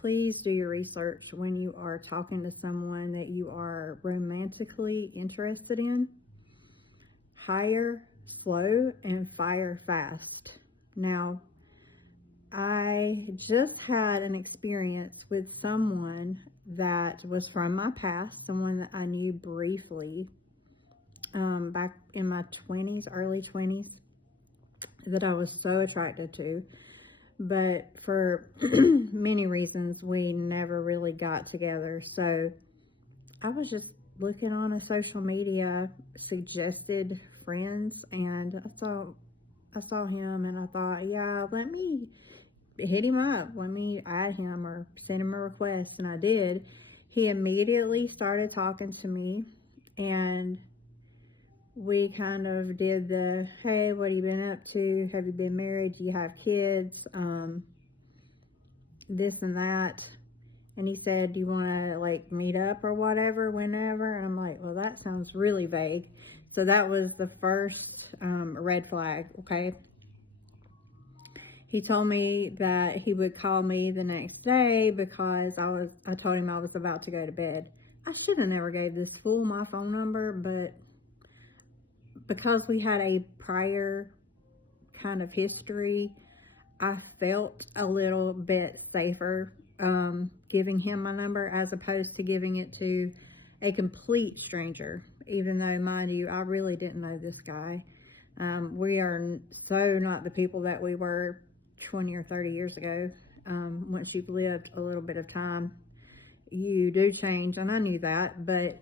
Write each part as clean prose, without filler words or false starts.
please do your research when you are talking to someone that you are romantically interested in. Hire slow and fire fast. Now, I just had an experience with someone that was from my past, someone that I knew briefly back in my 20s, early 20s, that I was so attracted to. But for many reasons, we never really got together. So I was just looking on a social media suggested friends, and I saw him, and I thought, yeah, let me hit him up, let me add him or send him a request. And I did. He immediately started talking to me, and we kind of did the, hey, what have you been up to? Have you been married? Do you have kids? This and that. And he said, do you want to like meet up or whatever, whenever? And I'm like, well, that sounds really vague. So that was the first red flag, okay? He told me that he would call me the next day because I told him I was about to go to bed. I should have never gave this fool my phone number, but because we had a prior kind of history, I felt a little bit safer giving him my number as opposed to giving it to a complete stranger, even though, mind you, I really didn't know this guy. We are so not the people that we were 20 or 30 years ago. Once you've lived a little bit of time, you do change, and I knew that, but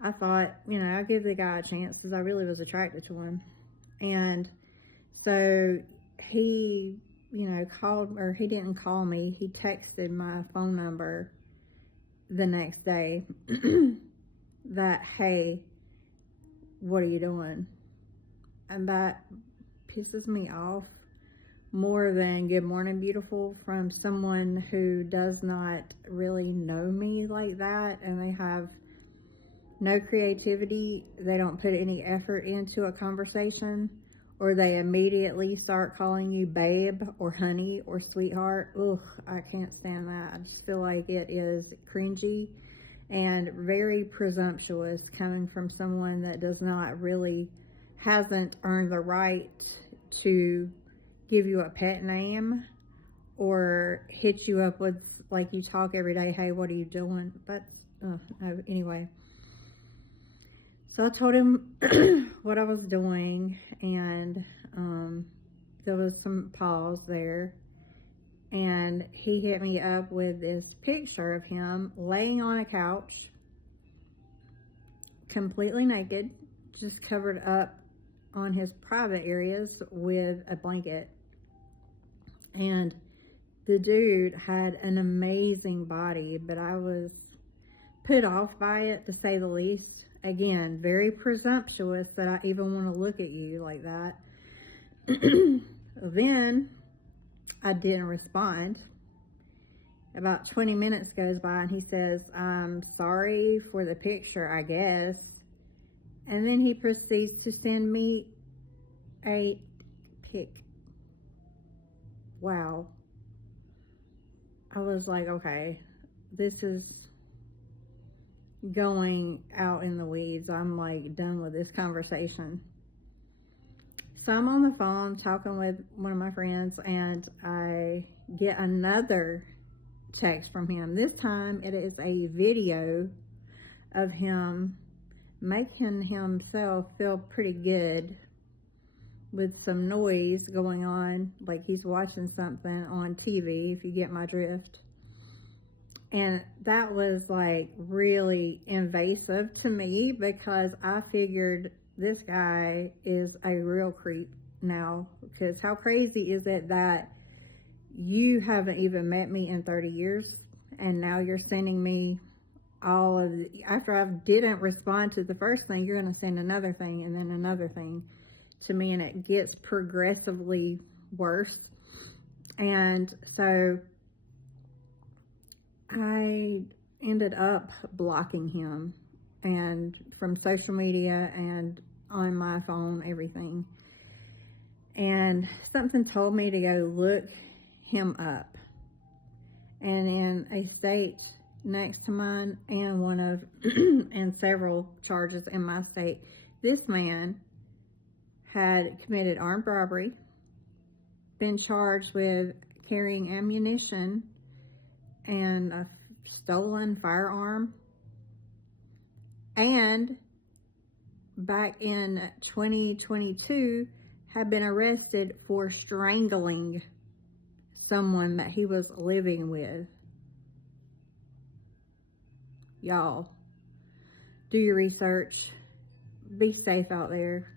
I thought, I'll give the guy a chance because I really was attracted to him. And so he, called, or he didn't call me. He texted my phone number the next day that, hey, what are you doing? And that pisses me off more than good morning, beautiful, from someone who does not really know me like that, and they have no creativity. They don't put any effort into a conversation, or they immediately start calling you babe or honey or sweetheart. Ugh, I can't stand that. I just feel like it is cringy and very presumptuous coming from someone that hasn't earned the right to give you a pet name or hit you up with, like, you talk every day, hey, what are you doing? Anyway. So I told him what I was doing, and there was some pause there, and he hit me up with this picture of him laying on a couch, completely naked, just covered up on his private areas with a blanket. And the dude had an amazing body, but I was put off by it, to say the least. Again, very presumptuous that I even want to look at you like that. Then I didn't respond. About 20 minutes goes by, and he says, I'm sorry for the picture, I guess. And then he proceeds to send me a pic. Wow. I was like, okay, this is going out in the weeds. I'm like done with this conversation. So I'm on the phone talking with one of my friends, and I get another text from him. This time it is a video of him making himself feel pretty good with some noise going on, like he's watching something on TV, if you get my drift. And that was like really invasive to me, because I figured this guy is a real creep now. Because how crazy is it that you haven't even met me in 30 years, and now you're sending me all of the, after I didn't respond to the first thing, you're going to send another thing and then another thing to me, and it gets progressively worse. And so I ended up blocking him, and from social media and on my phone, everything. And something told me to go look him up. And in in a state next to mine and one of and several charges in my state. This man had committed armed robbery, been charged with carrying ammunition and a stolen firearm, and back in 2022 had been arrested for strangling someone that he was living with. Y'all, do your research. Be safe out there.